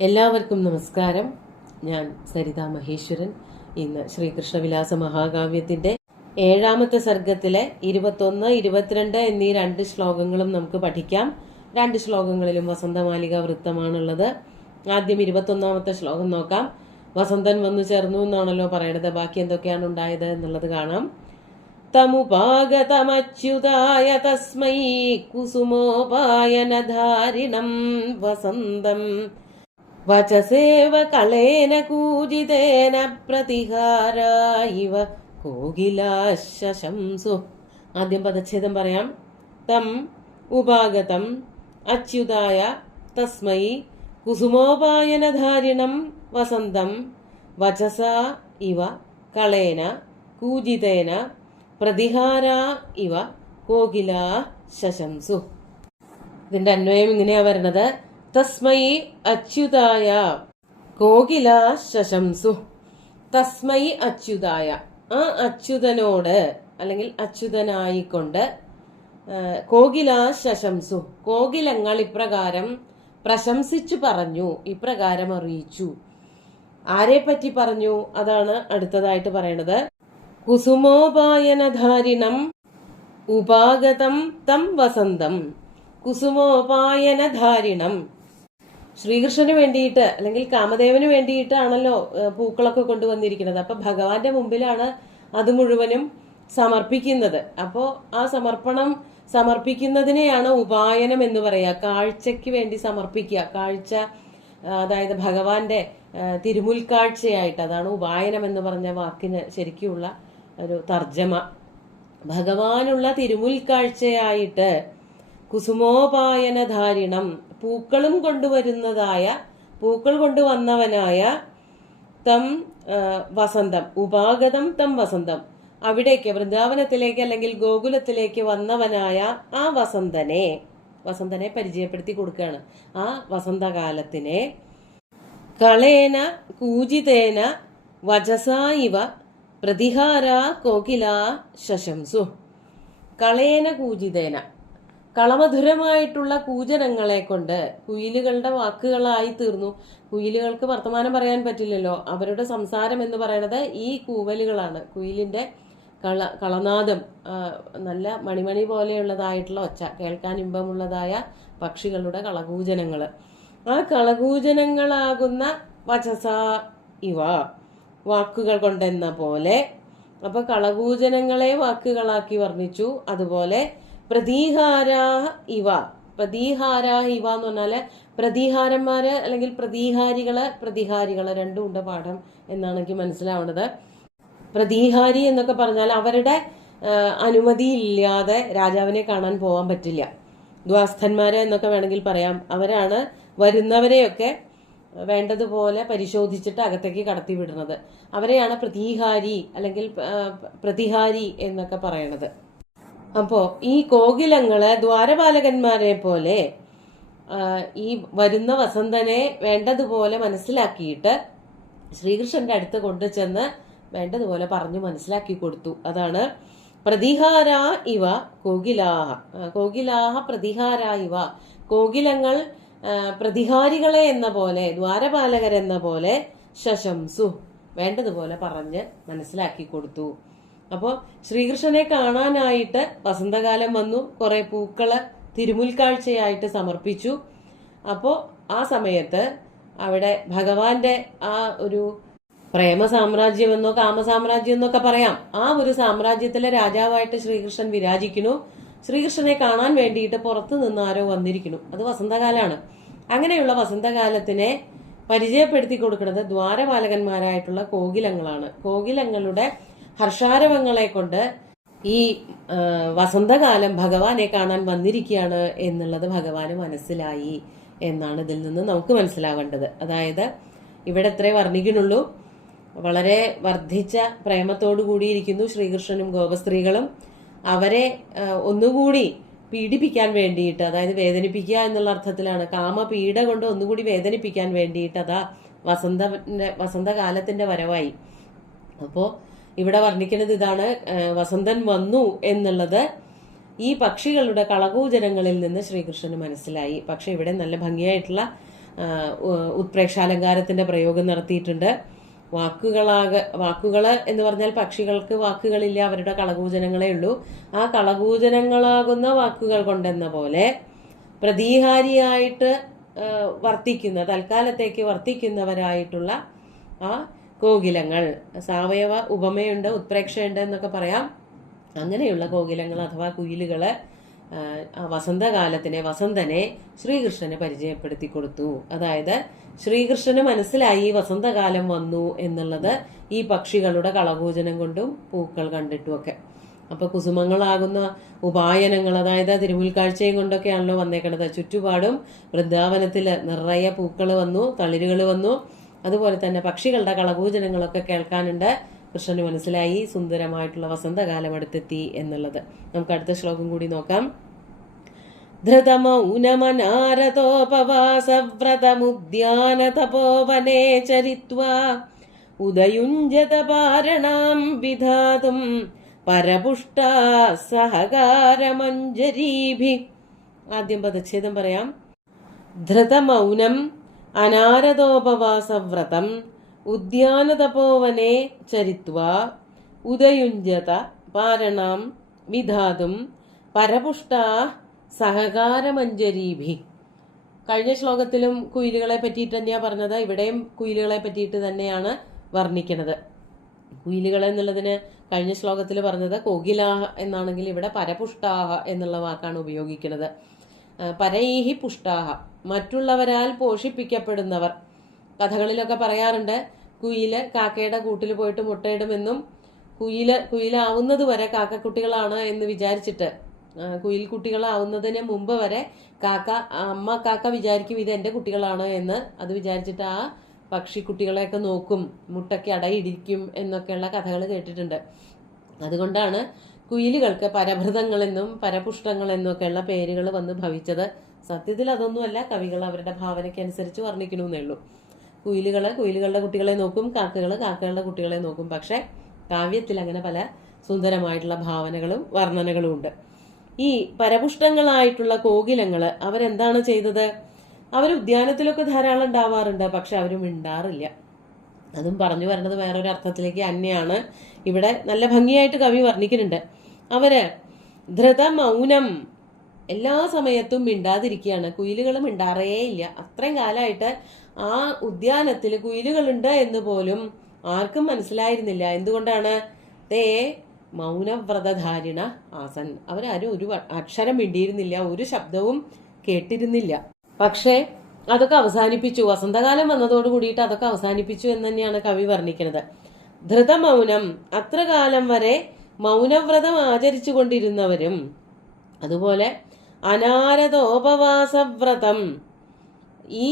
എല്ലാവർക്കും നമസ്കാരം. ഞാൻ സരിത മഹേശ്വരൻ. ഇന്ന് ശ്രീകൃഷ്ണവിലാസ മഹാകാവ്യത്തിന്റെ 7ാമത്തെ സർഗത്തിലെ 21, 22 എന്നീ 2 ശ്ലോകങ്ങളും നമുക്ക് പഠിക്കാം. 2 ശ്ലോകങ്ങളിലും വസന്തമാലിക വൃത്തമാണുള്ളത്. ആദ്യം 21ാമത്തെ ശ്ലോകം നോക്കാം. വസന്തൻ വന്നു ചേർന്നു എന്നാണല്ലോ പറയണത്. ബാക്കി എന്തൊക്കെയാണ് ഉണ്ടായത് എന്നുള്ളത് കാണാം. തമുപാഗതമച്യുതായ തസ്മൈ കുസുമോപായനധാരിണം വസന്തം വചസേവ കളേന കൂജിതേന പ്രതിഹാരായിവ കോകിലാശംസു. ആദ്യം പദച്ഛേദം പറയാം. തം ഉപാഗതം അച്യുതായ തസ്മൈ കുസുമോപായനധാരിണം വസന്തം വചസ ഇവ കളേന കൂജിതേന പ്രതിഹാരാ ഇവ കോകിലാ ശശംസു. ഇതിന്റെ അന്വയം ഇങ്ങനെയാ വരുന്നത്. തസ്മൈ അച്യുതായ കോകിലാ ശശംസു. തസ്മൈ അച്യുതായ, ആ അച്യുതനോട് അല്ലെങ്കിൽ അച്യുതനായിക്കൊണ്ട്, കോകിലാ ശശംസു, കോകിലങ്ങൾ ഇപ്രകാരം പ്രശംസിച്ചു പറഞ്ഞു, ഇപ്രകാരം അറിയിച്ചു. ആരെ പറ്റി പറഞ്ഞു? അതാണ് അടുത്തതായിട്ട് പറയണത്. കുസുമോപായനധാരിണം ഉപാഗതം തം വസന്തം. കുസുമോപായനധാരിണം, ശ്രീകൃഷ്ണന് വേണ്ടിയിട്ട് അല്ലെങ്കിൽ കാമദേവന് വേണ്ടിയിട്ടാണല്ലോ പൂക്കളൊക്കെ കൊണ്ടുവന്നിരിക്കുന്നത്. അപ്പൊ ഭഗവാന്റെ മുമ്പിലാണ് അത് മുഴുവനും സമർപ്പിക്കുന്നത്. അപ്പോ ആ സമർപ്പിക്കുന്നതിനെയാണ് ഉപായനം എന്ന് പറയുക. കാഴ്ചയ്ക്ക് വേണ്ടി സമർപ്പിക്കുക. കാഴ്ച, അതായത് ഭഗവാന്റെ തിരുമുൽക്കാഴ്ചയായിട്ട്. അതാണ് ഉപായനം എന്ന് പറഞ്ഞ വാക്കിന് ശരിക്കുള്ള ഒരു തർജ്ജമ. ഭഗവാനുള്ള തിരുമുൽക്കാഴ്ചയായിട്ട് കുസുമോപായനധാരിണം, പൂക്കളും കൊണ്ടുവരുന്നതായ, പൂക്കൾ കൊണ്ടുവന്നവനായ തം വസന്തം, ഉപാഗതം തം വസന്തം, അവിടേക്ക് വൃന്ദാവനത്തിലേക്ക് അല്ലെങ്കിൽ ഗോകുലത്തിലേക്ക് വന്നവനായ ആ വസന്തനെ പരിചയപ്പെടുത്തി കൊടുക്കുകയാണ്. ആ വസന്തകാലത്തിനെ കളേന കൂജിതേന വചസാ ഇവ പ്രതിഹാരാ കോകിലാ ശശംസു. കളേന കൂജിതേന, കളമധുരമായിട്ടുള്ള കൂജനങ്ങളെ കൊണ്ട്, കുയിലുകളുടെ വാക്കുകളായി തീർന്നു. കുയിലുകൾക്ക് വർത്തമാനം പറയാൻ പറ്റില്ലല്ലോ. അവരുടെ സംസാരം എന്ന് പറയുന്നത് ഈ കൂവലുകളാണ്. കുയിലിന്റെ കളനാദം, നല്ല മണിമണി പോലെയുള്ളതായിട്ടുള്ള ഒച്ച, കേൾക്കാൻ ഇമ്പമുള്ളതായ പക്ഷികളുടെ കളകൂജനങ്ങള്. ആ കളകൂജനങ്ങളാകുന്ന വചസ ഇവ, വാക്കുകൾ കൊണ്ടെന്ന പോലെ. അപ്പൊ കളകൂജനങ്ങളെ വാക്കുകളാക്കി വർണ്ണിച്ചു. അതുപോലെ പ്രതിഹാരാഹ ഇവ, പ്രതിഹാരാഹ ഇവ എന്ന് പറഞ്ഞാല് പ്രതിഹാരന്മാര് അല്ലെങ്കിൽ പ്രതിഹാരികള് രണ്ടും ഉണ്ട് പാഠം എന്നാണ് എനിക്ക് മനസ്സിലാവുന്നത്. പ്രതിഹാരി എന്നൊക്കെ പറഞ്ഞാൽ അവരുടെ അനുമതി ഇല്ലാതെ രാജാവിനെ കാണാൻ പോകാൻ പറ്റില്ല. ദ്വാസ്ഥന്മാര് എന്നൊക്കെ വേണമെങ്കിൽ പറയാം. അവരാണ് വരുന്നവരെയൊക്കെ വേണ്ടതുപോലെ പരിശോധിച്ചിട്ട് അകത്തേക്ക് കടത്തി വിടുന്നത്. അവരെയാണ് പ്രതിഹാരി അല്ലെങ്കിൽ പ്രതിഹാരി എന്നൊക്കെ പറയണത്. അപ്പോ ഈ കോകിലങ്ങള് ദ്വാരപാലകന്മാരെ പോലെ ഈ വരുന്ന വസന്തനെ വേണ്ടതുപോലെ മനസ്സിലാക്കിയിട്ട് ശ്രീകൃഷ്ണന്റെ അടുത്ത് കൊണ്ടുചെന്ന് വേണ്ടതുപോലെ പറഞ്ഞു മനസ്സിലാക്കി കൊടുത്തു. അതാണ് പ്രതിഹാരാ ഇവ കോകിലാഹ പ്രതിഹാരാ ഇവ. കോകിലങ്ങൾ പ്രതിഹാരികളെ എന്ന പോലെ, ദ്വാരപാലകരെന്ന പോലെ ശശംസു, വേണ്ടതുപോലെ പറഞ്ഞ് മനസ്സിലാക്കി കൊടുത്തു. അപ്പോ ശ്രീകൃഷ്ണനെ കാണാനായിട്ട് വസന്തകാലം വന്നു. കുറെ പൂക്കള് തിരുമുൽക്കാഴ്ചയായിട്ട് സമർപ്പിച്ചു. അപ്പോ ആ സമയത്ത് അവിടെ ഭഗവാന്റെ ആ ഒരു പ്രേമ സാമ്രാജ്യമെന്നോ കാമസാമ്രാജ്യം എന്നൊക്കെ പറയാം, ആ ഒരു സാമ്രാജ്യത്തിലെ രാജാവായിട്ട് ശ്രീകൃഷ്ണൻ വിരാജിക്കുന്നു. ശ്രീകൃഷ്ണനെ കാണാൻ വേണ്ടിയിട്ട് പുറത്തു നിന്ന് ആരോ വന്നിരിക്കുന്നു. അത് വസന്തകാലാണ്. അങ്ങനെയുള്ള വസന്തകാലത്തിനെ പരിചയപ്പെടുത്തി കൊടുക്കുന്നത് ദ്വാരപാലകന്മാരായിട്ടുള്ള കോകിലങ്ങളാണ്. കോകിലങ്ങളുടെ ഹർഷാരവങ്ങളെ കൊണ്ട് ഈ വസന്തകാലം ഭഗവാനെ കാണാൻ വന്നിരിക്കുകയാണ് എന്നുള്ളത് ഭഗവാന് മനസ്സിലായി എന്നാണ് ഇതിൽ നിന്ന് നമുക്ക് മനസ്സിലാവേണ്ടത്. അതായത് ഇവിടെ ഇത്രേ വർണ്ണിക്കുന്നുള്ളൂ. വളരെ വർദ്ധിച്ച പ്രേമത്തോടു കൂടിയിരിക്കുന്നു ശ്രീകൃഷ്ണനും ഗോപസ്ത്രീകളും. അവരെ ഒന്നുകൂടി പീഡിപ്പിക്കാൻ വേണ്ടിയിട്ട്, അതായത് വേദനിപ്പിക്കുക എന്നുള്ള അർത്ഥത്തിലാണ്, കാമപീഡ കൊണ്ട് ഒന്നുകൂടി വേദനിപ്പിക്കാൻ വേണ്ടിയിട്ട് അതാ വസന്തകാലത്തിന്റെ വരവായി. അപ്പോ ഇവിടെ വർണ്ണിക്കുന്നത് ഇതാണ്. വസന്തൻ വന്നു എന്നുള്ളത് ഈ പക്ഷികളുടെ കളകൂജനങ്ങളിൽ നിന്ന് ശ്രീകൃഷ്ണന് മനസ്സിലായി. പക്ഷെ ഇവിടെ നല്ല ഭംഗിയായിട്ടുള്ള ഉത്പ്രേക്ഷാലങ്കാരത്തിന്റെ പ്രയോഗം നടത്തിയിട്ടുണ്ട്. വാക്കുകൾ എന്ന് പറഞ്ഞാൽ പക്ഷികൾക്ക് വാക്കുകളില്ല, അവരുടെ കളകൂജനങ്ങളേ ഉള്ളൂ. ആ കളകൂജനങ്ങളാകുന്ന വാക്കുകൾ കൊണ്ടെന്ന പോലെ പ്രതിഹാരിയായിട്ട് തൽക്കാലത്തേക്ക് വർത്തിക്കുന്നവരായിട്ടുള്ള ആ കോകിലങ്ങൾ, സാവയവ ഉപമയുണ്ട്, ഉത്പ്രേക്ഷയുണ്ട് എന്നൊക്കെ പറയാം. അങ്ങനെയുള്ള കോകിലങ്ങൾ അഥവാ കുയിലുകള് വസന്തനെ ശ്രീകൃഷ്ണന് പരിചയപ്പെടുത്തി കൊടുത്തു. അതായത് ശ്രീകൃഷ്ണന് മനസ്സിലായി വസന്തകാലം വന്നു എന്നുള്ളത് ഈ പക്ഷികളുടെ കളകൂജനം കൊണ്ടും പൂക്കൾ കണ്ടിട്ടുമൊക്കെ. അപ്പൊ കുസുമങ്ങളാകുന്ന ഉപായനങ്ങൾ, അതായത് തിരുമുൽക്കാഴ്ചയും കൊണ്ടൊക്കെയാണല്ലോ വന്നേക്കണത്. ചുറ്റുപാടും വൃന്ദാവനത്തില് നിറയെ പൂക്കൾ വന്നു, തളിരുകൾ വന്നു. അതുപോലെ തന്നെ പക്ഷികളുടെ കളകൂജനങ്ങളൊക്കെ കേൾക്കാനുണ്ട്. കൃഷ്ണന് മനസ്സിലായി സുന്ദരമായിട്ടുള്ള വസന്തകാലം അടുത്തെത്തി എന്നുള്ളത്. നമുക്ക് അടുത്ത ശ്ലോകം കൂടി നോക്കാം. ധൃതമൗനമനാരതോപവാസവ്രതമുദ്യാന തപോവനേ ചരിത്വാ ഉദയുഞ്ജത പാരണാം വിധാതും പരപുഷ്ടാ സഹകാരമഞ്ജരീഭി. ആദ്യം പദച്ഛേദം പറയാം. ധൃതമൗനം അനാരതോപവാസവ്രതം ഉദ്യാനതപോവനെ ചരിത്വാ ഉദയുഞ്ജത പാരണാം വിധാതും പരപുഷ്ടാ സഹകാരമഞ്ജരീഭി. കഴിഞ്ഞ ശ്ലോകത്തിലും കുയിലുകളെ പറ്റിയിട്ട് തന്നെയാണ് പറഞ്ഞത്, ഇവിടെയും കുയിലുകളെ പറ്റിയിട്ട് തന്നെയാണ് വർണ്ണിക്കുന്നത്. കുയിലുകൾ എന്നുള്ളതിന് കഴിഞ്ഞ ശ്ലോകത്തിൽ പറഞ്ഞത് കോകിലാഹ എന്നാണെങ്കിൽ ഇവിടെ പരപുഷ്ടാഹ എന്നുള്ള വാക്കാണ് ഉപയോഗിക്കുന്നത്. പരൈഹി പുഷ്ടാഹ, മറ്റുള്ളവരാൽ പോഷിപ്പിക്കപ്പെടുന്നവർ. കഥകളിലൊക്കെ പറയാറുണ്ട്, കുയില് കാക്കയുടെ കൂട്ടിൽ പോയിട്ട് മുട്ടയിടുമെന്നും കുയിലാവുന്നത് വരെ കാക്കക്കുട്ടികളാണ് എന്ന് വിചാരിച്ചിട്ട്, കുയിൽ കുട്ടികളാവുന്നതിന് മുമ്പ് വരെ അമ്മ കാക്ക വിചാരിക്കും ഇത് എൻ്റെ കുട്ടികളാണ് എന്ന്. അത് വിചാരിച്ചിട്ട് ആ പക്ഷിക്കുട്ടികളെയൊക്കെ നോക്കും, മുട്ടയ്ക്ക് അടയിരിക്കും എന്നൊക്കെയുള്ള കഥകൾ കേട്ടിട്ടുണ്ട്. അതുകൊണ്ടാണ് കുയിലുകൾക്ക് പരഭൃതങ്ങളെന്നും പരപുഷ്ടങ്ങളെന്നൊക്കെയുള്ള പേരുകൾ വന്ന് ഭവിച്ചത്. സത്യത്തിൽ അതൊന്നുമല്ല, കവികൾ അവരുടെ ഭാവനയ്ക്കനുസരിച്ച് വർണ്ണിക്കണമെന്നേ ഉള്ളൂ. കുയിലുകളുടെ കുട്ടികളെ നോക്കും, കാക്കകളുടെ കുട്ടികളെ നോക്കും. പക്ഷെ കാവ്യത്തിൽ അങ്ങനെ പല സുന്ദരമായിട്ടുള്ള ഭാവനകളും വർണ്ണനകളും ഉണ്ട്. ഈ പരപുഷ്ടങ്ങളായിട്ടുള്ള കോകിലങ്ങള് അവരെന്താണ് ചെയ്തത്? അവർ ഉദ്യാനത്തിലൊക്കെ ധാരാളം ഉണ്ടാവാറുണ്ട്, പക്ഷെ അവർ മിണ്ടാറില്ല. അതും പറഞ്ഞു വരുന്നത് വേറൊരു അർത്ഥത്തിലേക്ക് തന്നെയാണ്. ഇവിടെ നല്ല ഭംഗിയായിട്ട് കവി വർണ്ണിക്കുന്നുണ്ട്. അവര് ധൃതമൗനം, എല്ലാ സമയത്തും മിണ്ടാതിരിക്കുകയാണ്. കുയിലുകൾ മിണ്ടാറേ ഇല്ല. അത്രയും കാലമായിട്ട് ആ ഉദ്യാനത്തിൽ കുയിലുകളുണ്ട് എന്ന് പോലും ആർക്കും മനസ്സിലായിരുന്നില്ല. എന്തുകൊണ്ടാണ്? തേ മൗനവ്രതധാരിണ ആസൻ, അവരാരും ഒരു അക്ഷരം മിണ്ടിയിരുന്നില്ല, ഒരു ശബ്ദവും കേട്ടിരുന്നില്ല. പക്ഷേ അതൊക്കെ അവസാനിപ്പിച്ചു. വസന്തകാലം വന്നതോട് കൂടിയിട്ട് അതൊക്കെ അവസാനിപ്പിച്ചു എന്ന് തന്നെയാണ് കവി വർണ്ണിക്കുന്നത്. ധൃതമൗനം, അത്ര കാലം വരെ മൗനവ്രതം ആചരിച്ചു കൊണ്ടിരുന്നവരും, അതുപോലെ അനാരതോപവാസവ്രതം, ഈ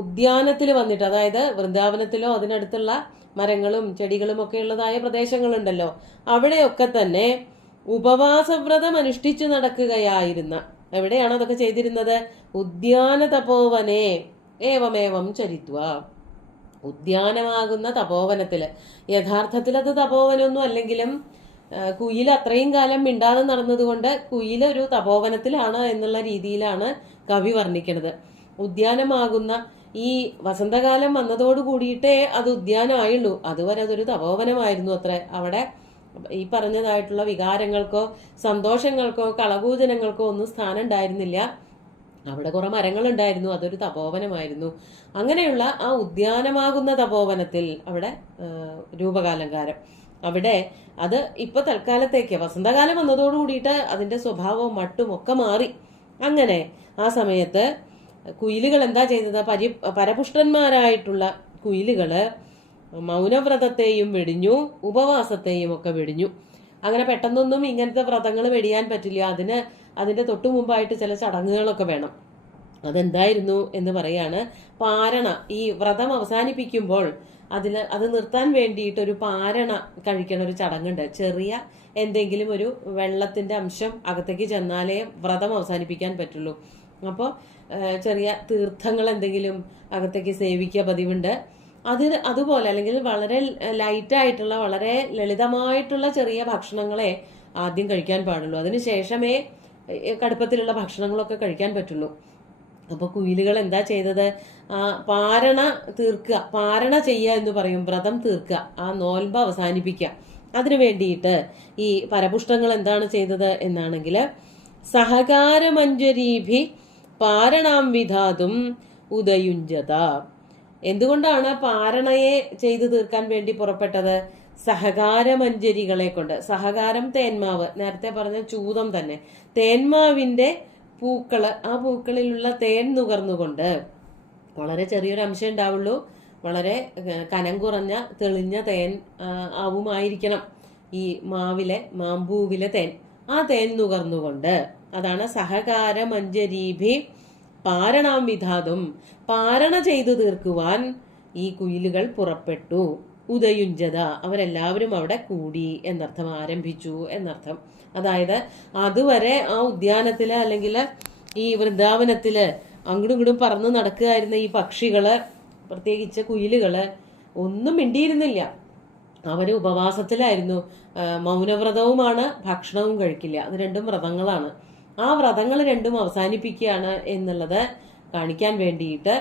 ഉദ്യാനത്തിൽ വന്നിട്ട്, അതായത് വൃന്ദാവനത്തിലോ അതിനടുത്തുള്ള മരങ്ങളും ചെടികളും ഒക്കെ ഉള്ളതായ പ്രദേശങ്ങളുണ്ടല്ലോ, അവിടെയൊക്കെ തന്നെ ഉപവാസവ്രതം അനുഷ്ഠിച്ചു നടക്കുകയായിരുന്ന, എവിടെയാണ് അതൊക്കെ ചെയ്തിരുന്നത്? ഉദ്യാന തപോവനെ ഏവമേവം ചരിത്വ, ഉദ്യാനമാകുന്ന തപോവനത്തില്. യഥാർത്ഥത്തിൽ അത് തപോവനൊന്നും അല്ലെങ്കിലും കുയിൽ അത്രയും കാലം മിണ്ടാതെ നടന്നതുകൊണ്ട് കുയിൽ ഒരു തപോവനത്തിലാണ് എന്നുള്ള രീതിയിലാണ് കവി വർണ്ണിക്കുന്നത്. ഉദ്യാനമാകുന്ന ഈ വസന്തകാലം വന്നതോട് കൂടിയിട്ടേ അത് ഉദ്യാനമായുള്ളൂ. അതുവരെ അതൊരു തപോവനമായിരുന്നു അത്രേ. അവിടെ ഈ പറഞ്ഞതായിട്ടുള്ള വികാരങ്ങൾക്കോ സന്തോഷങ്ങൾക്കോ കളകൂജനങ്ങൾക്കോ ഒന്നും സ്ഥാനം ഉണ്ടായിരുന്നില്ല. അവിടെ കുറെ മരങ്ങളുണ്ടായിരുന്നു, അതൊരു തപോവനമായിരുന്നു. അങ്ങനെയുള്ള ആ ഉദ്യാനമാകുന്ന തപോവനത്തിൽ അവിടെ രൂപകാലങ്കാരം, അവിടെ അത് ഇപ്പൊ തൽക്കാലത്തേക്ക് വസന്തകാലം വന്നതോടു കൂടിയിട്ട് അതിന്റെ സ്വഭാവവും മട്ടും ഒക്കെ മാറി. അങ്ങനെ ആ സമയത്ത് കുയിലുകൾ എന്താ ചെയ്തത്? പരപുഷ്ടന്മാരായിട്ടുള്ള കുയിലുകള് മൗനവ്രതത്തെയും വെടിഞ്ഞു, ഉപവാസത്തെയും ഒക്കെ വെടിഞ്ഞു. അങ്ങനെ പെട്ടെന്നൊന്നും ഇങ്ങനത്തെ വ്രതങ്ങൾ വെടിയാൻ പറ്റില്ല. അതിന്റെ തൊട്ടു മുമ്പായിട്ട് ചില ചടങ്ങുകളൊക്കെ വേണം. അതെന്തായിരുന്നു എന്ന് പറയാണ്. പാരണ, ഈ വ്രതം അവസാനിപ്പിക്കുമ്പോൾ അത് നിർത്താൻ വേണ്ടിയിട്ട് ഒരു പാരണ കഴിക്കണ ഒരു ചടങ്ങുണ്ട്. ചെറിയ എന്തെങ്കിലും ഒരു വെള്ളത്തിന്റെ അംശം അകത്തേക്ക് ചെന്നാലേ വ്രതം അവസാനിപ്പിക്കാൻ പറ്റുള്ളൂ. അപ്പോൾ ചെറിയ തീർത്ഥങ്ങൾ എന്തെങ്കിലും അകത്തേക്ക് സേവിക്കുക പതിവുണ്ട്. അതുപോലെ അല്ലെങ്കിൽ വളരെ ലൈറ്റായിട്ടുള്ള വളരെ ലളിതമായിട്ടുള്ള ചെറിയ ഭക്ഷണങ്ങളെ ആദ്യം കഴിക്കാൻ പാടുള്ളൂ. അതിനുശേഷമേ കടുപ്പത്തിലുള്ള ഭക്ഷണങ്ങളൊക്കെ കഴിക്കാൻ പറ്റുള്ളൂ. അപ്പൊ കുയിലുകൾ എന്താ ചെയ്തത്? പാരണ തീർക്കുക, പാരണ ചെയ്യുക എന്ന് പറയും, വ്രതം തീർക്കുക, ആ നോൽമ്പ് അവസാനിപ്പിക്കുക. അതിനു വേണ്ടിയിട്ട് ഈ പരപുഷ്ടങ്ങൾ എന്താണ് ചെയ്തത് എന്നാണെങ്കിൽ, സഹകാരമഞ്ജരീഭി പാരണാം വിധാതും ഉദയുഞ്ജത. എന്തുകൊണ്ടാണ് പാരണയെ ചെയ്തു തീർക്കാൻ വേണ്ടി പുറപ്പെട്ടത്? സഹകാരമഞ്ജരികളെ കൊണ്ട്. സഹകാരം തേന്മാവ്, നേരത്തെ പറഞ്ഞ ചൂതം തന്നെ, തേന്മാവിന്റെ പൂക്കള്, ആ പൂക്കളിലുള്ള തേൻ നുകർന്നുകൊണ്ട്, വളരെ ചെറിയൊരു അംശം ഉണ്ടാവുള്ളൂ, വളരെ കനം കുറഞ്ഞ തെളിഞ്ഞ തേൻ ആവുമായിരിക്കണം ഈ മാമ്പൂവിലെ തേൻ. ആ തേൻ നുകർന്നുകൊണ്ട്, അതാണ് സഹകാരമഞ്ജരീഭി പാരണാം വിധാതും, പാരണ ചെയ്തു തീർക്കുവാൻ ഈ കുയിലുകൾ പുറപ്പെട്ടു. ഉദയുഞ്ജത, അവരെല്ലാവരും അവിടെ കൂടി എന്നർത്ഥം, ആരംഭിച്ചു എന്നർത്ഥം. അതായത് അതുവരെ ആ ഉദ്യാനത്തില് അല്ലെങ്കിൽ ഈ വൃന്ദാവനത്തില് അങ്ങോട്ടും ഇങ്ങോട്ടും പറന്ന് നടക്കുകയായിരുന്ന ഈ പക്ഷികള്, പ്രത്യേകിച്ച് കുയിലുകള്, ഒന്നും മിണ്ടിയിരുന്നില്ല. അവര് ഉപവാസത്തിലായിരുന്നു. മൗനവ്രതവുമാണ്, ഭക്ഷണവും കഴിക്കില്ല. അത് രണ്ടും വ്രതങ്ങളാണ്. ആ വ്രതങ്ങൾ രണ്ടും അവസാനിപ്പിക്കുകയാണ് എന്നുള്ളത് കാണിക്കാൻ വേണ്ടിയിട്ട്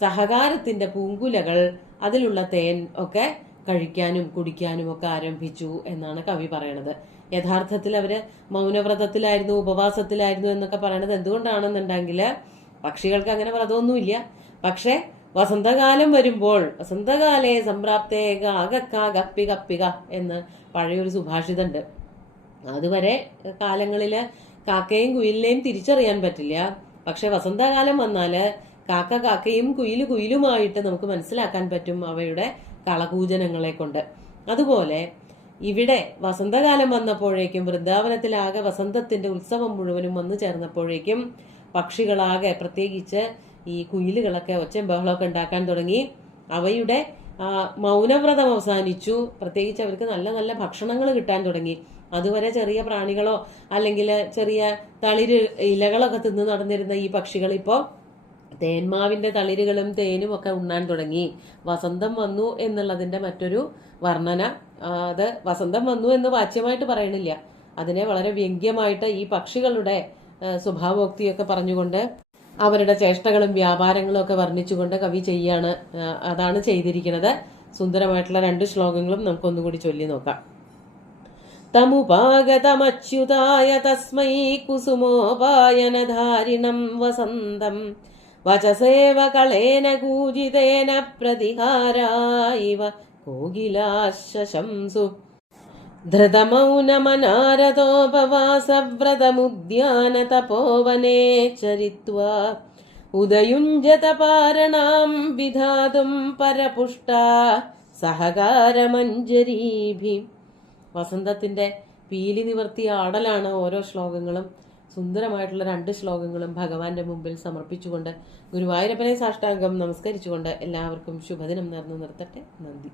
സഹകാരത്തിന്റെ പൂങ്കുലകൾ, അതിലുള്ള തേൻ ഒക്കെ കഴിക്കാനും കുടിക്കാനും ഒക്കെ ആരംഭിച്ചു എന്നാണ് കവി പറയണത്. യഥാർത്ഥത്തിൽ അവര് മൗനവ്രതത്തിലായിരുന്നു, ഉപവാസത്തിലായിരുന്നു എന്നൊക്കെ പറയണത് എന്തുകൊണ്ടാണെന്നുണ്ടെങ്കിൽ, പക്ഷികൾക്ക് അങ്ങനെ വ്രതമൊന്നുമില്ല. പക്ഷെ വസന്തകാലം വരുമ്പോൾ, വസന്തകാലേ സംപ്രാപ്തേ ഗപ്പിക കപ്പിക എന്ന് പഴയൊരു സുഭാഷിതമുണ്ട്. അതുവരെ കാലങ്ങളില് കാക്കയും കുയിലിനെയും തിരിച്ചറിയാൻ പറ്റില്ല. പക്ഷെ വസന്തകാലം വന്നാല് കാക്ക കാക്കയും കുയില് കുയിലുമായിട്ട് നമുക്ക് മനസ്സിലാക്കാൻ പറ്റും അവയുടെ കളകൂജനങ്ങളെ കൊണ്ട്. അതുപോലെ ഇവിടെ വസന്തകാലം വന്നപ്പോഴേക്കും, വൃന്ദാവനത്തിലാകെ വസന്തത്തിന്റെ ഉത്സവം മുഴുവനും വന്നു ചേർന്നപ്പോഴേക്കും പക്ഷികളാകെ, പ്രത്യേകിച്ച് ഈ കുയിലുകളൊക്കെ ഒച്ചയും ബഹളമൊക്കെ ഉണ്ടാക്കാൻ തുടങ്ങി. അവയുടെ മൗനവ്രതം അവസാനിച്ചു. പ്രത്യേകിച്ച് അവർക്ക് നല്ല നല്ല ഭക്ഷണങ്ങൾ കിട്ടാൻ തുടങ്ങി. അതുവരെ ചെറിയ പ്രാണികളോ അല്ലെങ്കിൽ ചെറിയ തളിര് ഇലകളൊക്കെ തിന്ന് നടന്നിരുന്ന ഈ പക്ഷികൾ ഇപ്പോൾ തേന്മാവിന്റെ തളിരുകളും തേനും ഒക്കെ ഉണ്ണാൻ തുടങ്ങി. വസന്തം വന്നു എന്നുള്ളതിന്റെ മറ്റൊരു വർണ്ണന. അത് വസന്തം വന്നു എന്ന് വാച്യമായിട്ട് പറയണില്ല, അതിനെ വളരെ വ്യംഗ്യമായിട്ട് ഈ പക്ഷികളുടെ സ്വഭാവോക്തിയൊക്കെ പറഞ്ഞുകൊണ്ട്, അവരുടെ ചേഷ്ടകളും വ്യാപാരങ്ങളും ഒക്കെ വർണ്ണിച്ചുകൊണ്ട് കവി ചെയ്യാണ്. അതാണ് ചെയ്തിരിക്കുന്നത്. സുന്ദരമായിട്ടുള്ള 2 ശ്ലോകങ്ങളും നമുക്കൊന്നുകൂടി ചൊല്ലി നോക്കാം. തമുപാഗതമച്യുതായ തസ്മൈ കുസുമോപായനധാരിണം വസന്തം വചസേവകളേന കൂജിതേന പ്രതിഹാരായിവ കോകിലാശംസു ധൃതമൗനമനാരതോപവാസവ്രതമുദ്യാനതപോവനേ ചരിത്വാ ഉദയുഞ്ജത പാരണാം വിധാതും പരപുഷ്ടാ സഹകാരമഞ്ജരീഭി. വസന്തത്തിന്റെ പീലി നിവർത്തിയ ആടലാണ് ഓരോ ശ്ലോകങ്ങളും. സുന്ദരമായിട്ടുള്ള 2 ശ്ലോകങ്ങളും ഭഗവാന്റെ മുമ്പിൽ സമർപ്പിച്ചുകൊണ്ട്, ഗുരുവായൂരപ്പനെ സാഷ്ടാംഗം നമസ്കരിച്ചുകൊണ്ട് എല്ലാവർക്കും ശുഭദിനം നേർന്നു നിർത്തട്ടെ. നന്ദി.